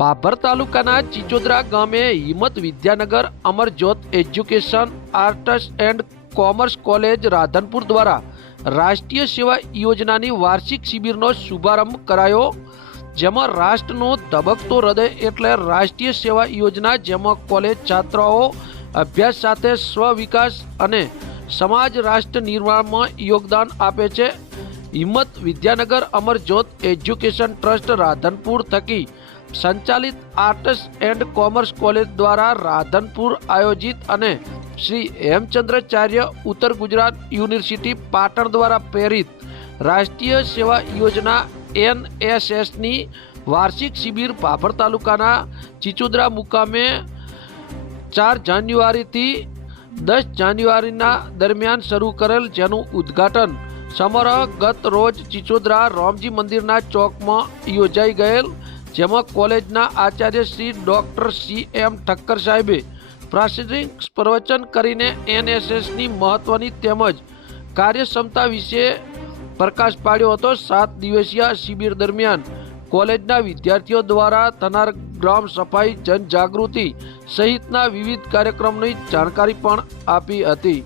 પાભર તાલુકાના ચિચોદરા ગામે Himmat Vidyanagar Amarjyot education, arts and commerce college, Radhanpur દ્વારા રાષ્ટ્રીય સેવા યોજનાની વાર્ષિક શિબિરનો શુભારંભ કરાયો, જેમાં રાષ્ટ્રનો ધબકતો હૃદય એટલે રાષ્ટ્રીય સેવા યોજના, જેમાં કોલેજ છાત્રાઓ, અભ્યાસ સાથે સ્વ વિકાસ અને સમાજ રાષ્ટ્ર નિર્માણમાં યોગદાન આપે છે. હિંમત વિદ્યાનગર અમરજ્યોત એજ્યુકેશન ટ્રસ્ટ રાધનપુર થકી સંચાલિત આર્ટસ એન્ડ કોમર્સ કોલેજ દ્વારા રાધનપુર આયોજિત અને શ્રી હેમચંદ્રાચાર્ય ઉત્તર ગુજરાત યુનિવર્સિટી પાટણ દ્વારા પ્રેરિત રાષ્ટ્રીય સેવા યોજના એનએસએસની વાર્ષિક શિબિર ભાભર તાલુકાના ચિચોદરા મુકામે ચાર જાન્યુઆરીથી દસ જાન્યુઆરીના દરમિયાન શરૂ કરેલ જેનું ઉદ્ઘાટન સમારોહ ગત રોજ ચિચોદરા રામજી મંદિરના ચોકમાં યોજાઈ ગયેલ. જેમાં કોલેજના Acharya Shri doctor C M Thakkar સાહેબે પ્રાસંગિક પ્રવચન કરીને એનએસએસની મહત્ત્વની તેમજ કાર્યક્ષમતા વિશે પ્રકાશ પાડ્યો હતો. સાત દિવસીય શિબિર દરમિયાન કોલેજના વિદ્યાર્થીઓ દ્વારા થનાર ગ્રામ સફાઈ, જનજાગૃતિ સહિતના વિવિધ કાર્યક્રમની જાણકારી પણ આપી હતી.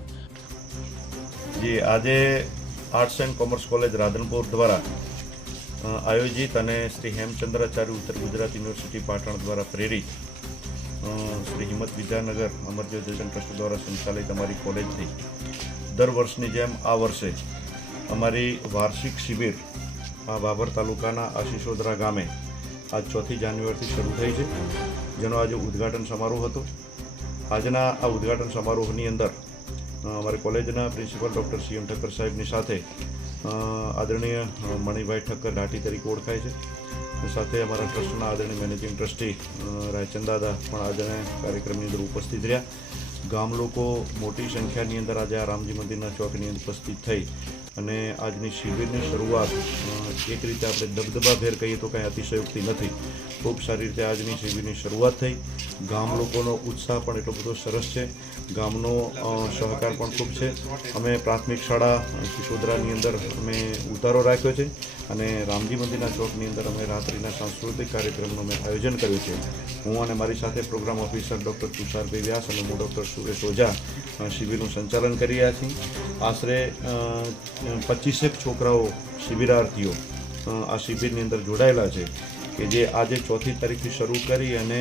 જે આજે arts and commerce college Radhanpur દ્વારા આયોજિત અને શ્રી હેમચંદ્રાચાર્ય ઉત્તર ગુજરાત યુનિવર્સિટી પાટણ દ્વારા પ્રેરિત શ્રી હિંમત વિદ્યાનગર અમરજ્યોત દર્શન ટ્રસ્ટ દ્વારા સંચાલિત અમારી કોલેજથી દર વર્ષની જેમ આ વર્ષે અમારી વાર્ષિક શિબિર આ બાબર તાલુકાના આશીષોદરા ગામે આજ ચોથી જાન્યુઆરીથી શરૂ થઈ છે, જેનો આજે ઉદ્ઘાટન સમારોહ હતો. આજના આ ઉદ્ઘાટન સમારોહની અંદર અમારી કોલેજના principal doctor C M Thakkar સાહેબની સાથે આદરણીય મણિભાઈ ઠક્કર ઘાટી તરીકે ઓળખાય છે. સાથે અમારા ટ્રસ્ટના આદરણીય મેનેજિંગ ટ્રસ્ટી રાયચંદાદા રાયચંદ દાદા પણ આજના કાર્યક્રમની અંદર ઉપસ્થિત રહ્યા. ગામ લોકો મોટી સંખ્યાની અંદર આજે આ રામજી મંદિરના ચોકની અંદર ઉપસ્થિત થઈ. અને આજની શિબિરની શરૂઆત એક રીતે આપણે દબદબાભેર કહીએ તો કાંઈ અતિશયોક્તિ નથી. ખૂબ સારી રીતે આજની શિબિરની શરૂઆત થઈ. ગામ લોકોનો ઉત્સાહ પણ એટલો બધો સરસ છે. ગામનો સહકાર પણ ખૂબ છે. અમે પ્રાથમિક શાળા શિશોદરાની અંદર અમે ઉતારો રાખ્યો છે અને રામજી મંદિરના ચોકની અંદર અમે રાત્રિના સાંસ્કૃતિક કાર્યક્રમનું અમે આયોજન કર્યું છે. હું અને મારી સાથે programme officer doctor Tusharbhai Vyas અને હું ડૉક્ટર સુરેશ ઓઝા શિબિરનું સંચાલન કરી રહ્યા છીએ. આશરે પચીસેક છોકરાઓ શિબિરાર્થીઓ આ શિબિરની અંદર જોડાયેલા છે કે જે આજે ચોથી તારીખથી શરૂ કરી અને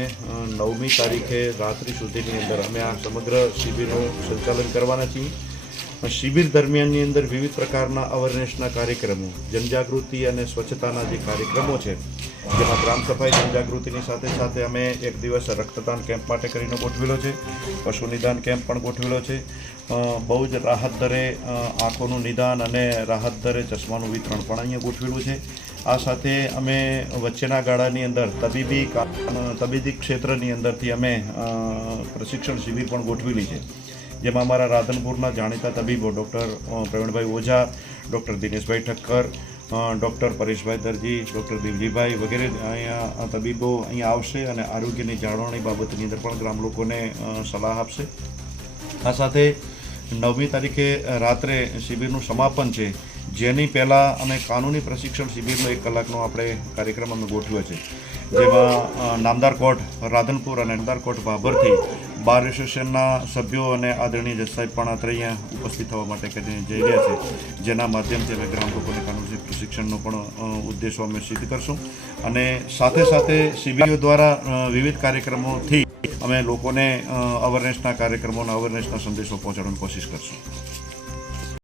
નવમી તારીખે રાત્રિ સુધીની અંદર અમે આ સમગ્ર શિબિરનું સંચાલન કરવાના છીએ. શિબિર દરમિયાનની અંદર વિવિધ પ્રકારના અવેરનેસના કાર્યક્રમો, જનજાગૃતિ અને સ્વચ્છતાના જે કાર્યક્રમો છે જેમાં ગ્રામ સફાઈ જનજાગૃતિની સાથે સાથે અમે એક દિવસ રક્તદાન કેમ્પ માટે કરીને ગોઠવેલો છે. પશુ નિદાન કેમ્પ પણ ગોઠવેલો છે. બહુ જ રાહત દરે આંખોનું નિદાન અને રાહત દરે ચશ્માનું વિતરણ પણ અહીંયા ગોઠવેલું છે. આ સાથે અમે વચ્ચેના ગાળાની અંદર તબીબી તબીબી ક્ષેત્રની અંદરથી અમે પ્રશિક્ષણ શિબિર પણ ગોઠવેલી છે. જેમાં અમારા રાધનપુરના જાણીતા તબીબો doctor Pravinbhai Ojha, doctor Dineshbhai Thakkar doctor Pareshbhai Darji, doctor Devjibhai વગેરે અહીંયા તબીબો અહીંયા આવશે અને આરોગ્યની જાળવણી બાબતની અંદર પણ ગ્રામ લોકોને સલાહ આપશે. આ સાથે નવમી તારીખે રાત્રે શિબિરનું સમાપન છે. જેની પહેલાં અમે કાનૂની પ્રશિક્ષણ શિબિરનો એક કલાકનો આપણે કાર્યક્રમ અમે ગોઠવ્યો છે. જેમાં નામદાર કોર્ટ, રાધનપુર અને નામદાર કોર્ટ ભાભરથી બાર એસોસિએશનના સભ્યો અને આદરણીય જજ સાહેબ પણ અત્રે અહીંયા ઉપસ્થિત થવા માટે કરીને જઈ રહ્યા છે. જેના માધ્યમથી અમે ગ્રામ લોકોને કાનૂની પ્રશિક્ષણનો પણ ઉદ્દેશો અમે સિદ્ધ કરશું. અને સાથે સાથે શિબિરો દ્વારા વિવિધ કાર્યક્રમોથી અમે લોકોને અવેરનેસના કાર્યક્રમોના અવેરનેસના સંદેશો પહોંચાડવાની કોશિશ કરશું.